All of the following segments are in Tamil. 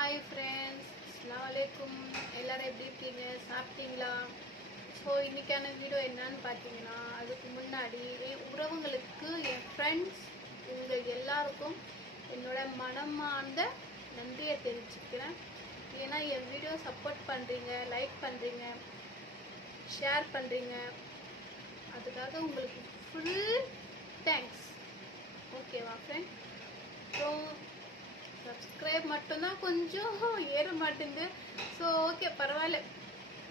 ஹாய் ஃப்ரெண்ட்ஸ், அஸ்ஸலாமு அலைக்கும். எல்லோரும் எப்படி இருக்கீங்க? சாப்பிட்டீங்களா? ஸோ இன்றைக்கான வீடியோ என்னன்னு பார்த்தீங்கன்னா, அதுக்கு முன்னாடி என் உறவுங்களுக்கு, என் ஃப்ரெண்ட்ஸ், உங்கள் எல்லாருக்கும் என்னோட மனமார்ந்த நன்றியை தெரிவிச்சுக்கிறேன். ஏன்னா என் வீடியோ சப்போர்ட் பண்ணுறீங்க, லைக் பண்ணுறீங்க, ஷேர் பண்ணுறீங்க. அதுக்காக உங்களுக்கு ஃபுல் தேங்க்ஸ். ஓகேவா ஃப்ரெண்ட்? ஸோ சப்ஸ்கிரைப் மட்டும்தான் கொஞ்சம் ஏற மாட்டேங்குது. ஸோ ஓகே, பரவாயில்ல,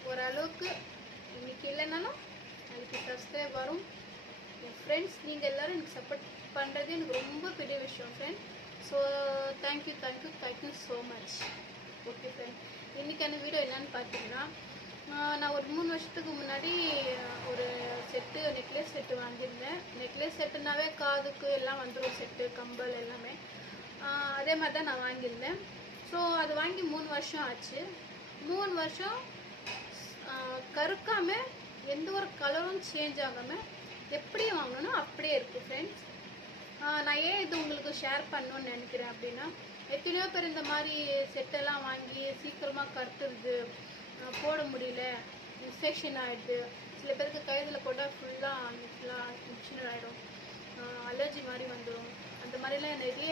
ஓரளவுக்கு இன்னைக்கு இல்லைனாலும் நாளைக்கு சப்ஸ்கிரைப் வரும். என் ஃப்ரெண்ட்ஸ் நீங்கள் எல்லோரும் எனக்கு சப்போர்ட் பண்ணுறது எனக்கு ரொம்ப பெரிய விஷயம் friend. So thank you so much. Okay friend, இன்றைக்கான வீடியோ என்னன்னு பார்த்தீங்கன்னா, நான் ஒரு 3 வருஷத்துக்கு முன்னாடி ஒரு செட்டு, நெக்லஸ் செட்டு வாங்கியிருந்தேன். நெக்லஸ் செட்டுனாவே காதுக்கு எல்லாம் வந்துடும், செட்டு, கம்பல் எல்லாமே. அதே மாதிரி தான் நான் வாங்கியிருந்தேன். ஸோ அது வாங்கி 3 வருஷம் ஆச்சு. 3 வருஷம் கருக்காமல், எந்த ஒரு கலரும் சேஞ்ச் ஆகாமல் எப்படி வாங்கணும் அப்படியே இருக்குது ஃப்ரெண்ட்ஸ். நான் ஏன் இது உங்களுக்கு ஷேர் பண்ணணுன்னு நினைக்கிறேன் அப்படின்னா, எத்தனையோ பேர் இந்த மாதிரி செட்டெல்லாம் வாங்கி சீக்கிரமாக கருத்துருது, போட முடியல, இன்ஃபெக்ஷன் ஆகிடுது. சில பேருக்கு கையில் போட்டால் ஃபுல்லாக இன்ஃபெக்ஷன் ஆகிடும், அலர்ஜி மாதிரி வந்துடும். அந்த மாதிரிலாம் நிறைய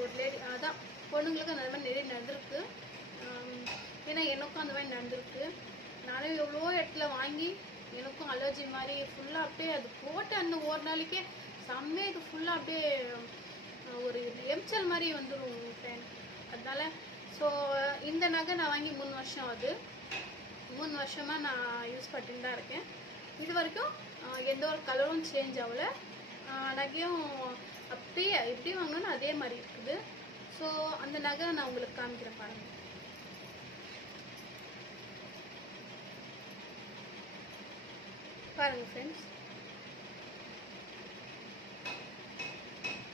ஒரு லேடி, அதான் பொண்ணுங்களுக்கு அந்த மாதிரி நிறைய நடந்திருக்கு. ஏன்னா எனக்கும் அந்த மாதிரி நடந்திருக்கு. நானும் எவ்வளோ இடத்துல வாங்கி எனக்கும் அலர்ஜி மாதிரி ஃபுல்லாக அப்படியே அது போட்டு அந்த ஒரு நாளைக்கே செம்மையாக இது ஃபுல்லாக அப்படியே ஒரு எரிச்சல் மாதிரி வந்துடும் ஃப்ரெண்ட். அதனால ஸோ இந்த நகை நான் வாங்கி 3 வருஷம் ஆகுது. 3 வருஷமாக நான் யூஸ் பண்ணிட்டு தான் இருக்கேன். இது வரைக்கும் எந்த ஒரு கலரும் சேஞ்ச் ஆகலை. நகையும் அப்படியே எப்படி வாங்கணும்னு அதே மாதிரி இருக்குது. ஸோ அந்த நகை நான் உங்களுக்கு காமிக்கிறேன் பாருங்கள். பாருங்கள் ஃப்ரெண்ட்ஸ்,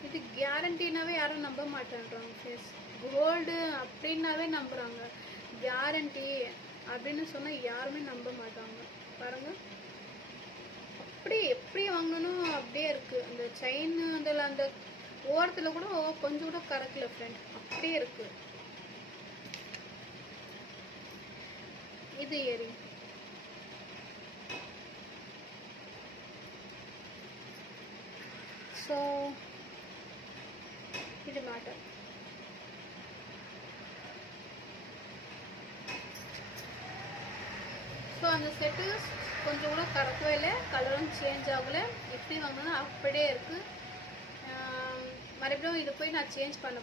இது கேரண்டினாவே யாரும் நம்ப மாட்டேன்றாங்க ஃப்ரெண்ட்ஸ். கோல்டு அப்படின்னாவே நம்புகிறாங்க, கேரண்டி அப்படின்னு சொன்னால் யாருமே நம்ப மாட்டாங்க. பாருங்கள், அப்படியே எப்படி வாங்கணும் அப்படியே இருக்குது. அந்த செயின் அதில் அந்த ஓரத்தில் கூட கொஞ்சம் கூட கறக்கல ஃப்ரெண்ட், அப்படியே இருக்குது. இது ஏறி ஸோ இது மேட்டர். ஸோ அந்த செட்டு கொஞ்சம் கூட கறக்கவே இல்லை, கலரும் சேஞ்ச் ஆகலை. எப்படி வாங்கணும்னா அப்படியே இருக்குது. மறுபடியும் இதை போய் நான் சேஞ்ச் பண்ண